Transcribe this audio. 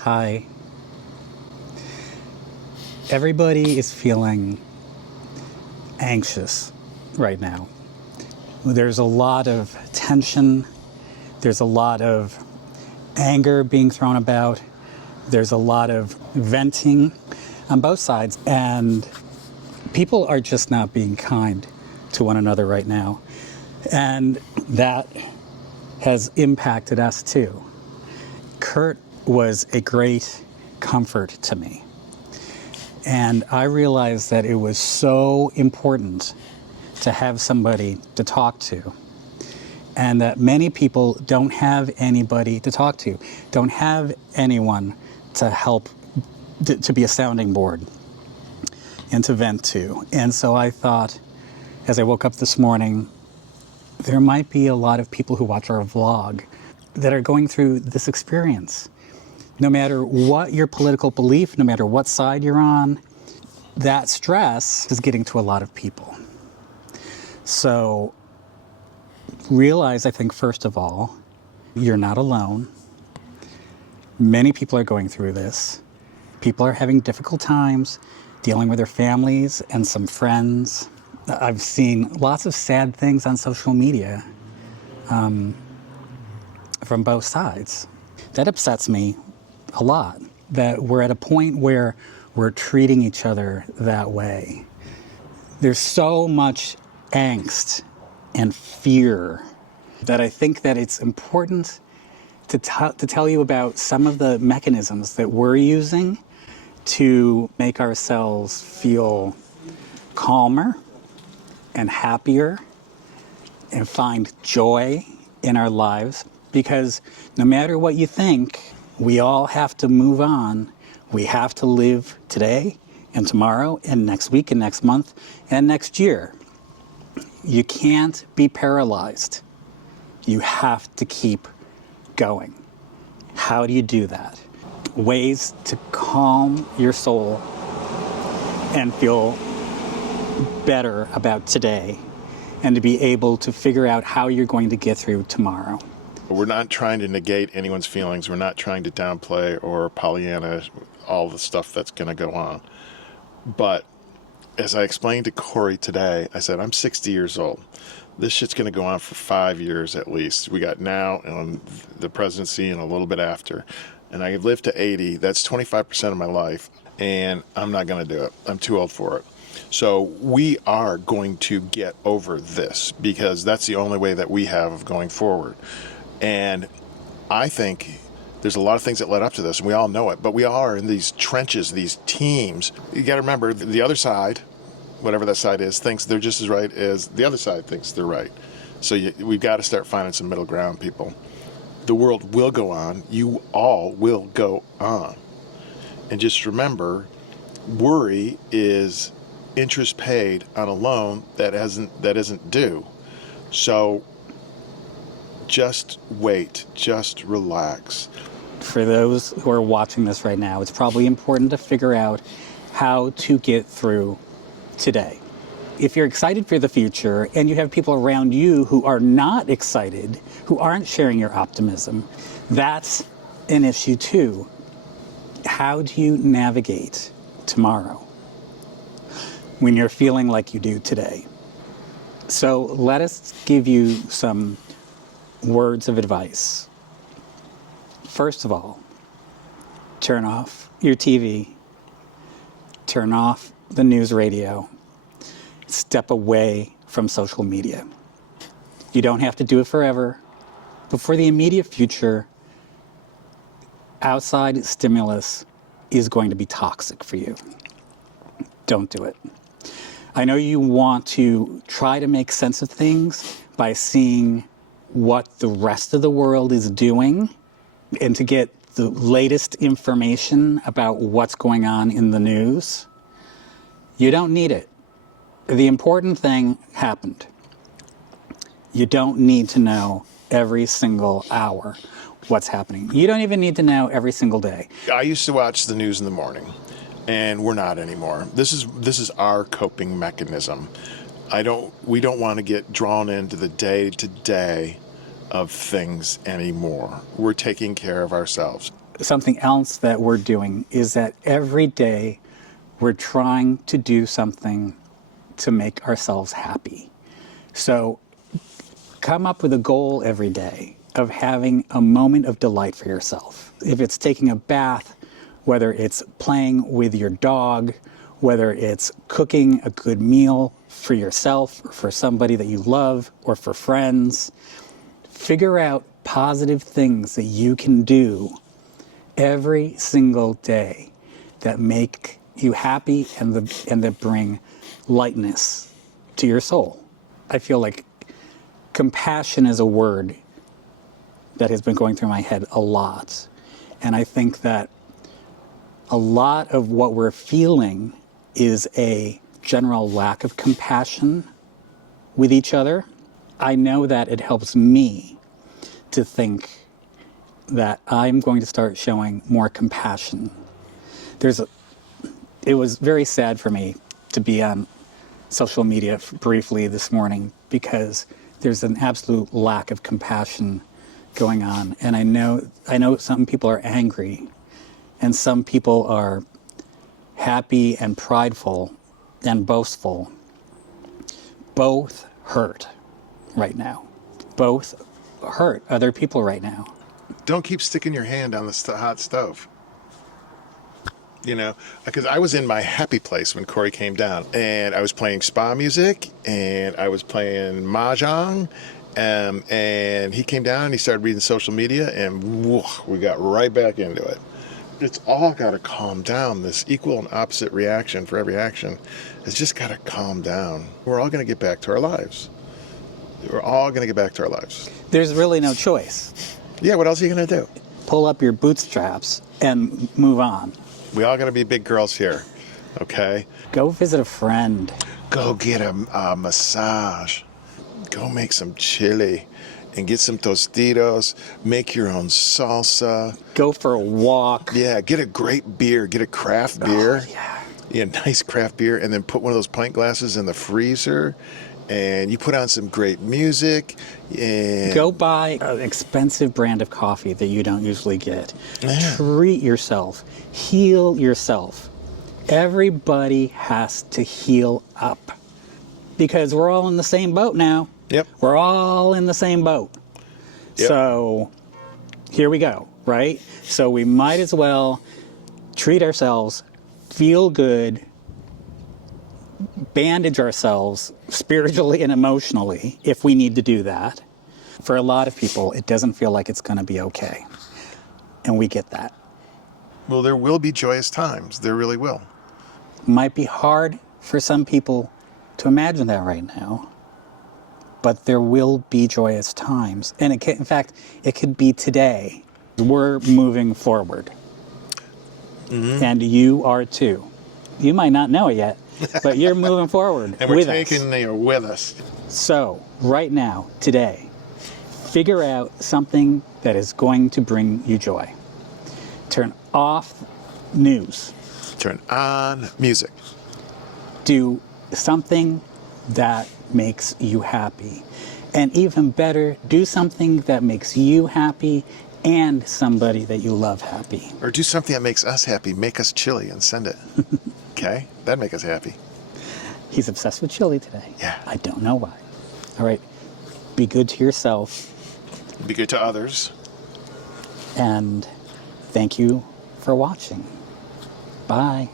Hi. Everybody is feeling anxious right now. There's a lot of tension. There's a lot of anger being thrown about. There's a lot of venting on both sides. And people are just not being kind to one another right now. And that has impacted us too. Kurt was a great comfort to me. And I realized that it was so important to have somebody to talk to. And that many people don't have anybody to talk to, don't have anyone to help, to be a sounding board and to vent to. And so I thought, as I woke up this morning, there might be a lot of people who watch our vlog that are going through this experience. No matter what your political belief, no matter what side you're on, that stress is getting to a lot of people. So realize, I think, first of all, you're not alone. Many people are going through this. People are having difficult times dealing with their families and some friends. I've seen lots of sad things on social media from both sides. That upsets me a lot, that we're at a point where we're treating each other that way. There's so much angst and fear that I think that it's important to tell you about some of the mechanisms that we're using to make ourselves feel calmer and happier and find joy in our lives. Because no matter what you think, we all have to move on. We have to live today and tomorrow and next week and next month and next year. You can't be paralyzed. You have to keep going. How do you do that? Ways to calm your soul and feel better about today and to be able to figure out how you're going to get through tomorrow. We're not trying to negate anyone's feelings. We're not trying to downplay or Pollyanna all the stuff that's going to go on. But as I explained to Corey today, I said, I'm 60 years old. This shit's going to go on for 5 years at least. We got now and the presidency and a little bit after. And I lived to 80. That's 25% of my life. And I'm not going to do it. I'm too old for it. So we are going to get over this because that's the only way that we have of going forward. And I think there's a lot of things that led up to this, and we all know it, but we all are in these trenches, these teams. You got to remember, the other side, whatever that side is, thinks they're just as right as the other side thinks they're right. So we've got to start finding some middle ground, people. The world will go on. You all will go on. And just remember, worry is interest paid on a loan that isn't due. So just wait, just relax. For those who are watching this right now, it's probably important to figure out how to get through today. If you're excited for the future and you have people around you who are not excited, who aren't sharing your optimism, that's an issue too. How do you navigate tomorrow when you're feeling like you do today? So let us give you some words of advice. First of all, turn off your TV, turn off the news radio, step away from social media. You don't have to do it forever, but for the immediate future, outside stimulus is going to be toxic for you. Don't do it. I know you want to try to make sense of things by seeing what the rest of the world is doing and to get the latest information about what's going on in the news. You don't need it. The important thing happened. You don't need to know every single hour what's happening. You don't even need to know every single day. I used to watch the news in the morning, and we're not anymore. This is our coping mechanism. We don't want to get drawn into the day-to-day of things anymore. We're taking care of ourselves. something else that we're doing is that every day we're trying to do something to make ourselves happy. So come up with a goal every day of having a moment of delight for yourself. If it's taking a bath, whether it's playing with your dog, whether it's cooking a good meal for yourself or for somebody that you love or for friends, figure out positive things that you can do every single day that make you happy and that bring lightness to your soul. I feel like compassion is a word that has been going through my head a lot. And I think that a lot of what we're feeling is a general lack of compassion with each other. I know that it helps me to think that I'm going to start showing more compassion. It was very sad for me to be on social media briefly this morning because there's an absolute lack of compassion going on. And I know some people are angry and some people are happy and prideful and boastful. Both hurt right now. Both hurt other people right now. Don't keep sticking your hand on the hot stove. You know, because I was in my happy place when Corey came down, and I was playing spa music, and I was playing mahjong, and he came down and he started reading social media, and whoa, we got right back into it. It's all got to calm down. This equal and opposite reaction for every action has just got to calm down. We're all going to get back to our lives. We're all going to get back to our lives. There's really no choice. Yeah, what else are you going to do? Pull up your bootstraps and move on. We all going to be big girls here, okay? Go visit a friend. Go get a massage. Go make some chili and get some Tostitos. Make your own salsa. Go for a walk. Yeah, get a great beer. Get a craft beer. Oh, yeah. Yeah, nice craft beer. And then put one of those pint glasses in the freezer. And you put on some great music. And Go buy an expensive brand of coffee that you don't usually get. Yeah. Treat yourself. Heal yourself. Everybody has to heal up. Because we're all in the same boat now. Yep. We're all in the same boat. Yep. So here we go, right? So we might as well treat ourselves, feel good, bandage ourselves spiritually and emotionally if we need to do that. For a lot of people, it doesn't feel like it's going to be okay. And we get that. Well, there will be joyous times. There really will. Might be hard for some people to imagine that right now, but there will be joyous times. And it can, in fact, it could be today. We're moving forward. Mm-hmm. And you are too. You might not know it yet, but you're moving forward And we're with taking you with us. So, right now, today, figure out something that is going to bring you joy. Turn off news. Turn on music. Do something that makes you happy. And even better, do something that makes you happy and somebody that you love happy. Or do something that makes us happy. Make us chili and send it. Okay? That'd make us happy. He's obsessed with chili today. Yeah. I don't know why. All right. Be good to yourself. Be good to others. And thank you for watching. Bye.